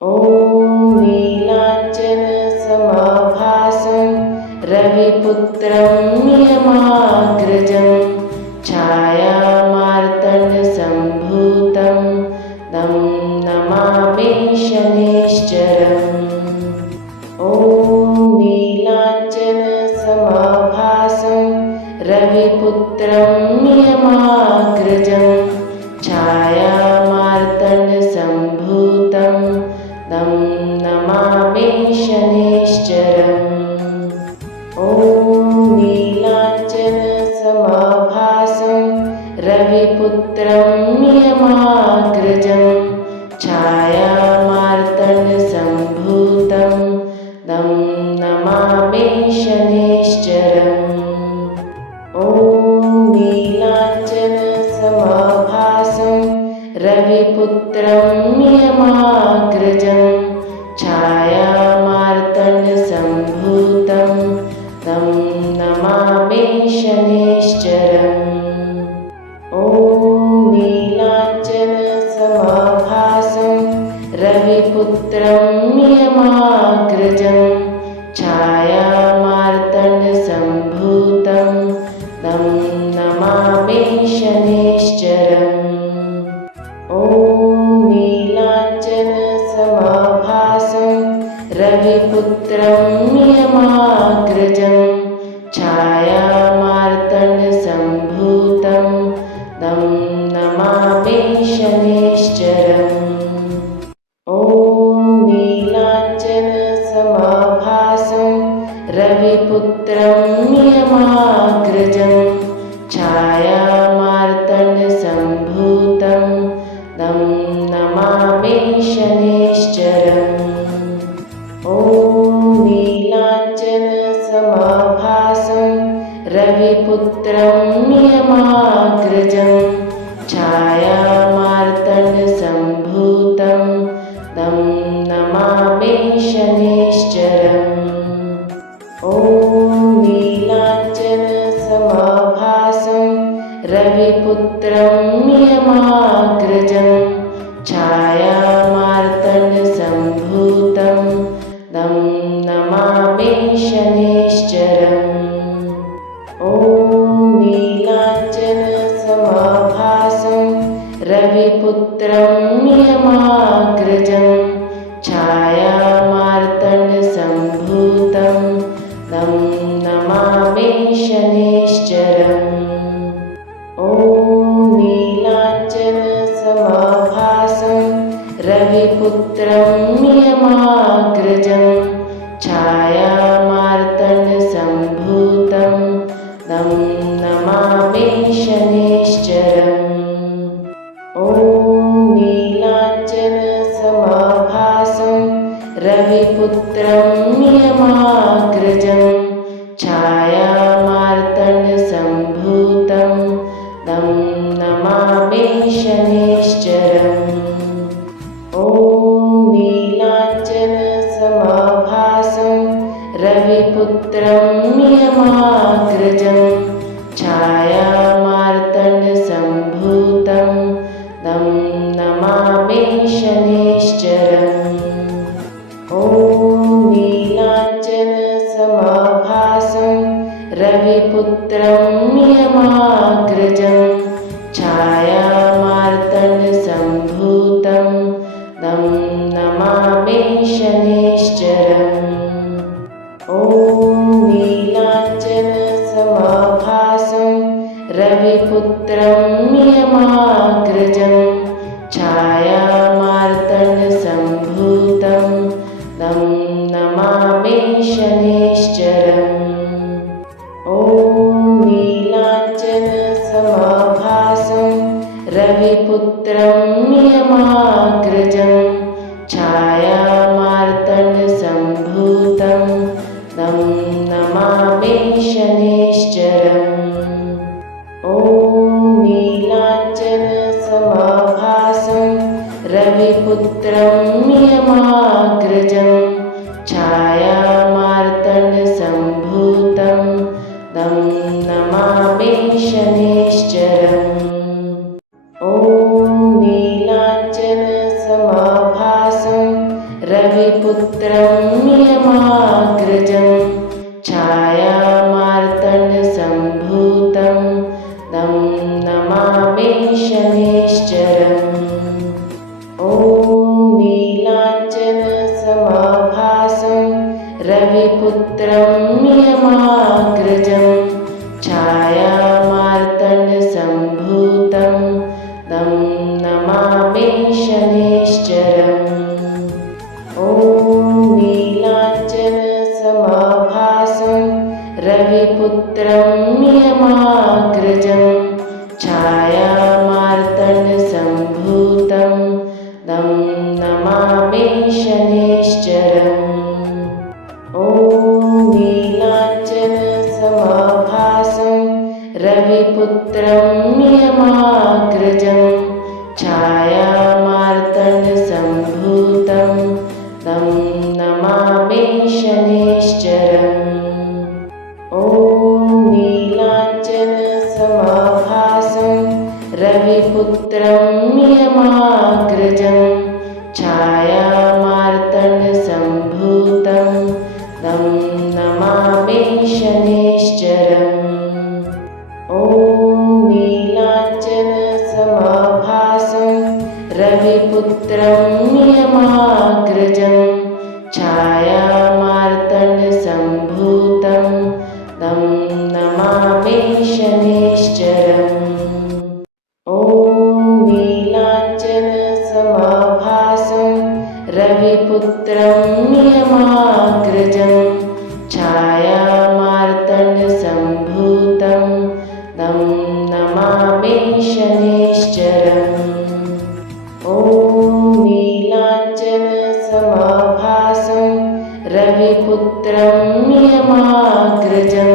ॐ नीलाञ्जनसमाभासं रविपुत्रं नियमाग्रजं छायामार्तण्डसम्भूतं तं नमामि शनैश्चरम्। ॐ नीलाञ्जनसमाभासं रविपुत्रं नियमाग्रजं छायामार्तण्डसम्भूतं तं नमामि शनैश्चरम्। ॐ नीलाञ्जनसमाभासं रविपुत्रं नियमाग्रजं छायामार्तण्डसम्भूतं तं नमामि शनैश्चरम्। ॐ नीलाञ्जनसमाभासं रविपुत्रं नियमाग्रजं छायामार्तण्डसम्भूतं तं नमामि शनैश्चरम्। ॐ नीलाञ्जनसमाभासं रविपुत्रं नियमाग्रजं छायामार्तण्डसम्भूतं तं नमामि शनैश्चरम्। ॐ नीलाञ्जनसमाभासं रविपुत्रं नियमाग्रजं छायामार्तण्डसम्भूतं तं नमामि शनैश्चरम्। ॐ नीलाञ्जनसमाभासं रविपुत्रं नियमाग्रजं छायामार्तण्डसम्भूतं तं नमामि शनैश्चरम्। ॐ नीलाञ्जनसमाभासं रविपुत्रं नियमाग्रजं छायामार्तण्डसम्भूतं तं नमामि शनैश्चरम्। ॐ नीलाञ्जनसमाभासं रविपुत्रं नियमाग्रजं छायामार्तण्डसम्भूतं तं नमामि शनैश्चरम्। ॐ नीलाञ्जनसमाभासं रविपुत्रं नियमाग्रजं छायामार्तण्डसम्भूतं तं नमामि शनैश्चरम्। ॐ नीलाञ्जनसमाभासं रविपुत्रं नियमाग्रजं छायामार्तण्डसम्भूतं तं नमामि शनैश्चरम्। ॐ नीलाञ्जनसमाभासं रविपुत्रं नियमाग्रजं छायामार्तण्डसम्भूतं तं नमामि शनैश्चरम्। ॐ नीलाञ्जनसमाभासं रविपुत्रं नियमाग्रजं छायामार्तण्डसम्भूतं तं नमामि शनैश्चरम्। ॐ नीलाञ्जनसमाभासं रविपुत्रं नियमाग्रजं छायामार्तण्डसम्भूतं तं नमामि शनैश्चरम्। ॐ नीलाञ्जनसमाभासं रविपुत्रं नियमाग्रजं छायामार्तण्डसम्भूतं तं नमामि शनैश्चरम्। ॐ नीलाञ्जनसमाभासं रविपुत्रं नियमाग्रजं छायामार्तण्डसम्भूतं तं नमामि शनैश्चरम्। ॐ नीलाञ्जनसमाभासं रविपुत्रं नियमाग्रजं छायामार्तण्डसम्भूतं तं नमामि शनैश्चरम्। ॐ नीलाञ्जनसमाभासं रविपुत्रं यमाग्रजं छायामार्तण्डसम्भूतं तं नमामि शनैश्चरम् ॐ नीलाञ्जनसमाभासं रविपुत्रं यमाग्रजं छायामार्तण्डसम्भूतं तं नमामि शनैश्चरम् ॐ नीलाञ्जनसमाभासं रविपुत्रं यमाग्रजं छायामार्तण्डसम्भूतं तं नमामि शनैश्चरम् ॐ नीलाञ्जनसमाभासं रविपुत्रं यमाग्रजं छायामार्तण्डसम्भूतं तं नमामि शनैश्चरम् ॐ नीलाञ्जनसमाभासं रविपुत्रं यमाग्रजं छायामार्तण्डसम्भूतं तं नमामि शनैश्चरम् ॐ नीलाञ्जनसमाभासं रविपुत्रं यमाग्रजं छायामार्तण्डसम्भूतं तं नमामि शनैश्चरम् ॐ नीलाञ्जनसमाभासं रविपुत्रं यमाग्रजं छायामार्तण्डसम्भूतं तं नमामि शनैश्चरम् ॐ नीलाञ्जनसमाभासं रविपुत्रं यमाग्रजं